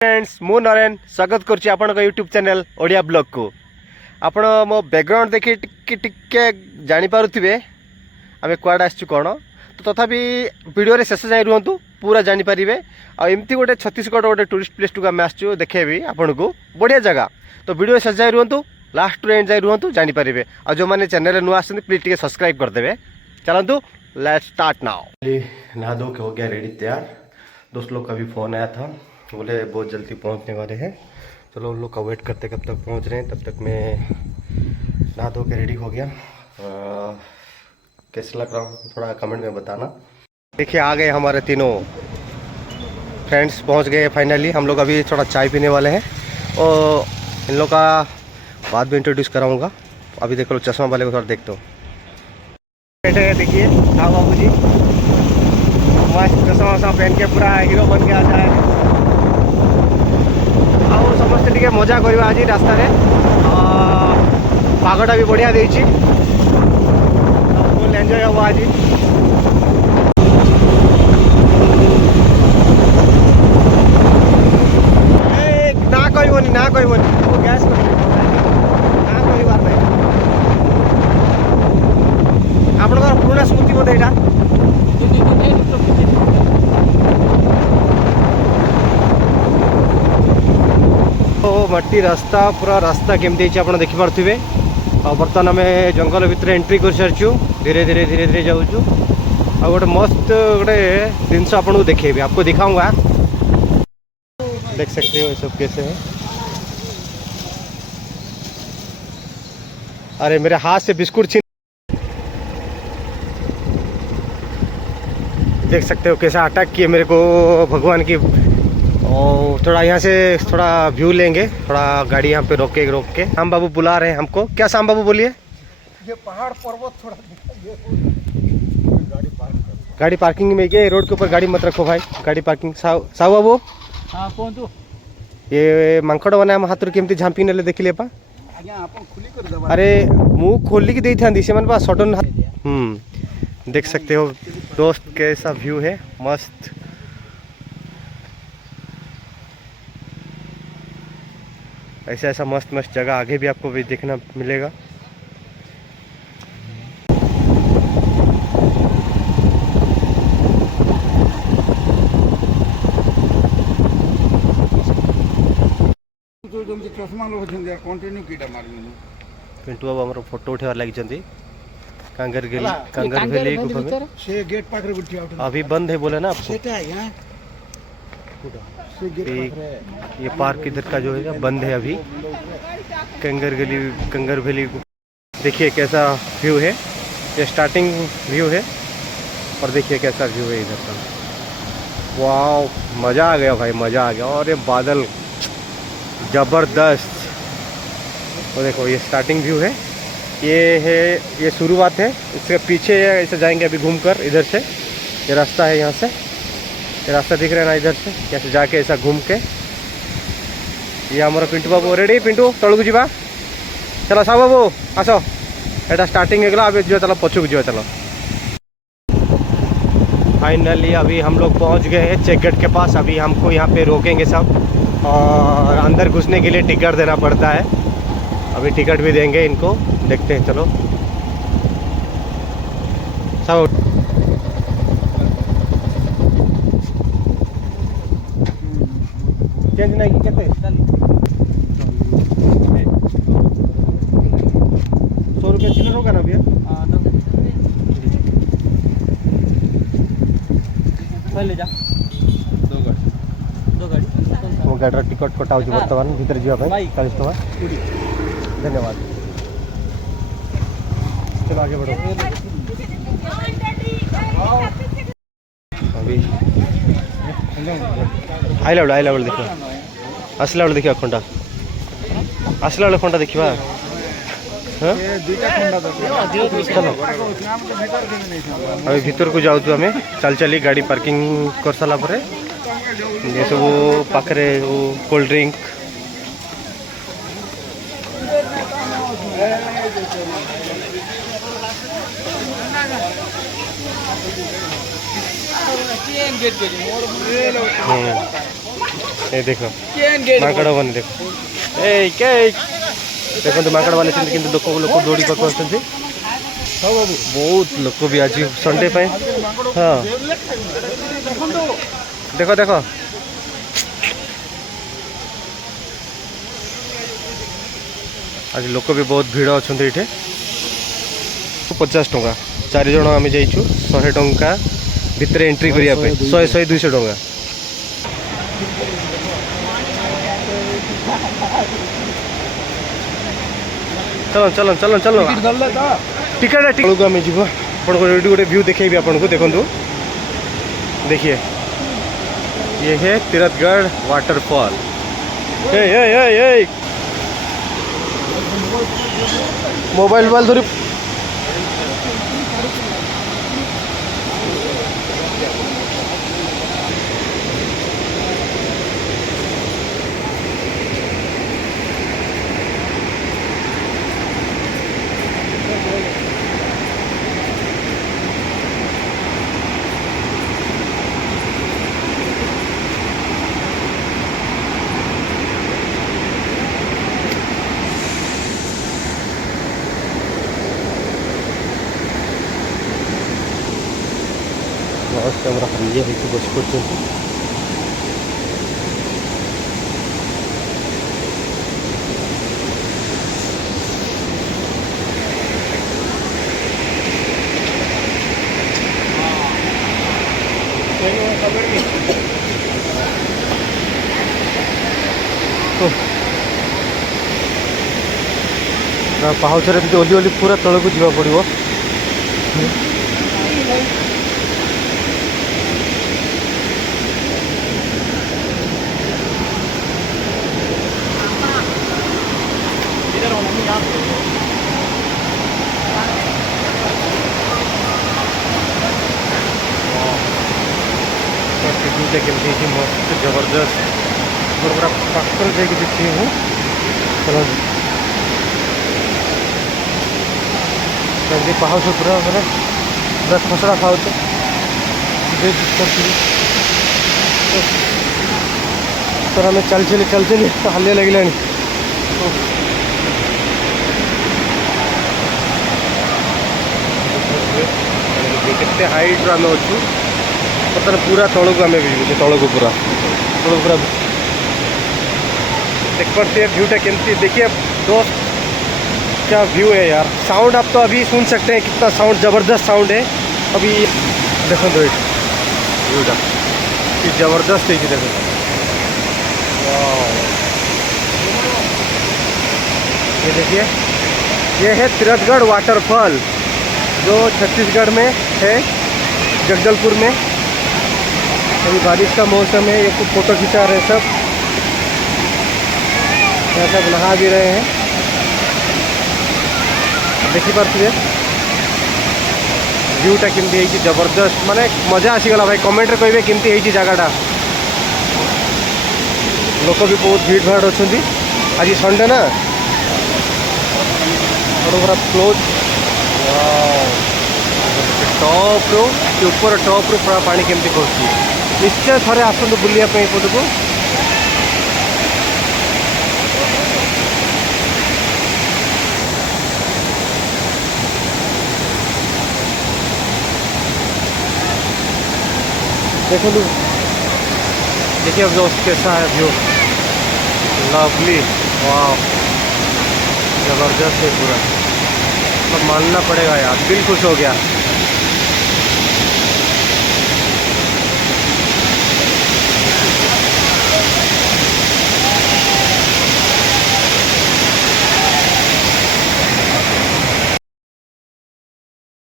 Friends मु नरेन स्वागत करुच्ची आपण यूट्यूब चैनल ओडिया ब्लॉग को। आपण मो बैकग्राउंड देखि टिके जानी पारुथिबे आमे कुआड आछू कोन, तो तथापि वीडियो रे शेष जाय रुहंतु पूरा जानी परिबे। आ एमती गोटे छत्तीसगढ़ गोटे टूरिस्ट प्लेस टू आमे आछू देखेबी आपण को बढ़िया जगह, तो वीडियो शेष जाय रुहंतु लास्ट टू एंड जाय रुहंतु जानी परिबे। आ जो माने चैनल रे नुआ आछन प्लीज टिके सब्सक्राइब कर देबे। चलंतु लेट्स स्टार्ट नाउ। नहा धो के हो गया रेडी तैयार। दोस्त लोग का भी फोन आया था, बोले बहुत जल्दी पहुंचने वाले हैं, चलो उन लोग का वेट करते कब तक पहुंच रहे हैं। तब तक मैं नहा धो के रेडी हो गया। कैसा लग रहा हूँ थोड़ा कमेंट में बताना। देखिए आ गए हमारे तीनों फ्रेंड्स, पहुंच गए फाइनली। हम लोग अभी थोड़ा चाय पीने वाले हैं और इन लोग का बाद में इंट्रोड्यूस कराऊंगा। अभी देख लो चश्मा वाले को थोड़ा देखते हो, बैठे हैं देखिए। हाँ बाबू जी मस्त चश्मा वश्मा पहन के पूरा हीरो बन के आता है। ଆଉ ସମସ୍ତେ ଟିକେ ମଜା କରିବା ଆଜି ରାସ୍ତାରେ। ପାଗଟା ବି ବଢ଼ିଆ ଦେଇଛି, ଫୁଲ୍ ଏନ୍ଜୟ ହେବ ଆଜି। ନା କହିବନି ନା କହିବନି, ଗ୍ୟାସ୍ କରିବି ନା କହିବାର ନାହିଁ। ଆପଣଙ୍କର ପୁରୁଣା ସ୍ମୃତି ବୋଧେ ଏଇଟା। मट्टी रास्ता पूरा रास्ता केमती आप देखिपे। बर्तमान आम जंगल भितर एंट्री कर सारी, धीरे धीरे धीरे धीरे जाऊँ। आ गोटे मस्त गोटे जिनस आपको देखेबी, आपको दिखाऊंगा। देख सकते हो ये सब कैसे है। अरे मेरे हाथ से बिस्कुट छीन, देख सकते हो कैसा अटैक किए मेरे को भगवान की। और थोड़ा यहाँ से थोड़ा व्यू लेंगे, थोड़ा गाड़ी यहाँ पे रोक के। शाम बाबू बुला रहे हैं हमको। क्या शाम बाबू बोलिए? ये पहाड़ पर्वत थोड़ा गाड़ी पार्किंग में क्या, रोड के ऊपर गाड़ी मत रखो भाई, गाड़ी पार्किंग। साहू बाबू हाँ कहतु। ये मांकड़ मैंने आम हाथ केमती झांपी ने देखिले पा। अरे मुँह खोलिकी दे था से सडन। देख सकते हो दोस्त कैसा व्यू है, मस्त। ऐसा ऐसा मस्त मस्त जगह आगे भी आपको भी देखना मिलेगा। पिंटू बाबू हमारा फोटो उठेबार लगी कांगर वैली अभी बंद है बोले ना आपको। ये पार्क इधर का जो है बंद है अभी। कंगर वैली देखिए कैसा व्यू है, ये स्टार्टिंग व्यू है। और देखिए कैसा व्यू है इधर का। वाह मज़ा आ गया भाई, मज़ा आ गया। और ये बादल ज़बरदस्त। तो देखो ये स्टार्टिंग व्यू है, ये है, ये शुरुआत है। इसके पीछे ऐसे जाएंगे अभी घूमकर इधर से। ये रास्ता है, यहाँ से ये रास्ता दिख रहा है ना, इधर से कैसे जाके ऐसा घूम के। ये हमारा पिंटू बाबू रेडी। पिंटू तलू जा, चलो साहू बाबू आस। एटा स्टार्टिंग हो गला, अभी जो चलो पछू जो चलो। फाइनली अभी हम लोग पहुंच गए हैं चेक गेट के पास। अभी हमको यहाँ पे रोकेंगे सब, और अंदर घुसने के लिए टिकट देना पड़ता है। अभी टिकट भी देंगे इनको, देखते हैं। चलो सब चेंज नहीं की कहते 100 रुपये चिल्लर होगा ना भैया? ले जा दो गाड़ी वो गाड़ी टिकट कटा हो बर्तमान भीतर जावाई 40 टका। धन्यवाद। चलो आगे बढ़ो। अभी आइला बेले देखा, आसला बेले देखा खंडा, आसला बेले खंडा देखा। चलो अभी भीतर को जाऊँ आम चल चली गाड़ी पार्किंग कर सारा पर। ये सब पाखे कोल्ड ड्रिंक ये देखो माकड़ बने देखो ए के देखो माकड़ बने किंतु लोक लोक दौड़ी पाक बहुत लोक भी आज संडे पे हाँ देखो देखो आज लोक भी बहुत भीड़ अच्छा ये 50 टंका 4 जन आम जाइचु 100 टंका भितर एंट्री करने 100 100 200 टंका चलो चलो चलो चलो टिकट टिकट आम जी गोटे व्यू देखेबी आपको देखो देखिए ये है तिरथगढ़ वाटरफॉल मोबाइल धरी कैमरा हल्ले होती बस पड़ पाहुचर ओली ओली पूरा तल को जावा पड़ो केमती मस्त जबरदस्त पूरा पाखर जाकि देखी हूँ चलो पाहुच पूरा मैंने पूरा खसड़ा खाऊ तो आम चल चली हालिया लगे केते हाइट आम अच्छु पता पूरा तौल को आम तौल को पूरा देख पाते हैं व्यूटा केमती देखिए दोस्त क्या व्यू है यार। साउंड आप तो अभी सुन सकते हैं कितना साउंड ज़बरदस्त साउंड है अभी देखो तो व्यूटा कि ज़बरदस्त है कि देखो ये देखिए ये है तिरथगढ़ वाटरफॉल जो छत्तीसगढ़ में है जगदलपुर में। अभी बारिश का मौसम है ये कुछ फ़ोटो खिंचा रहे हैं सब नहा भी रहे हैं देखी पारे व्यूटा केमती है जबरदस्त माने मजा आसीगला भाई कमेंट रे कहे केमती है जगहटा लोक भी बहुत भीड़ भाड़ अच्छा आज संडे ना पूरा क्लोज टॉप रो ऊपर टॉप रो पूरा पानी केमती पड़ती निश्चय थे आसतु बुलिया पद को देखो देखिए अब दोस्त कैसा है व्यू लवली वाह ज़बरदस्त है पूरा तो मानना पड़ेगा यार दिल खुश हो गया।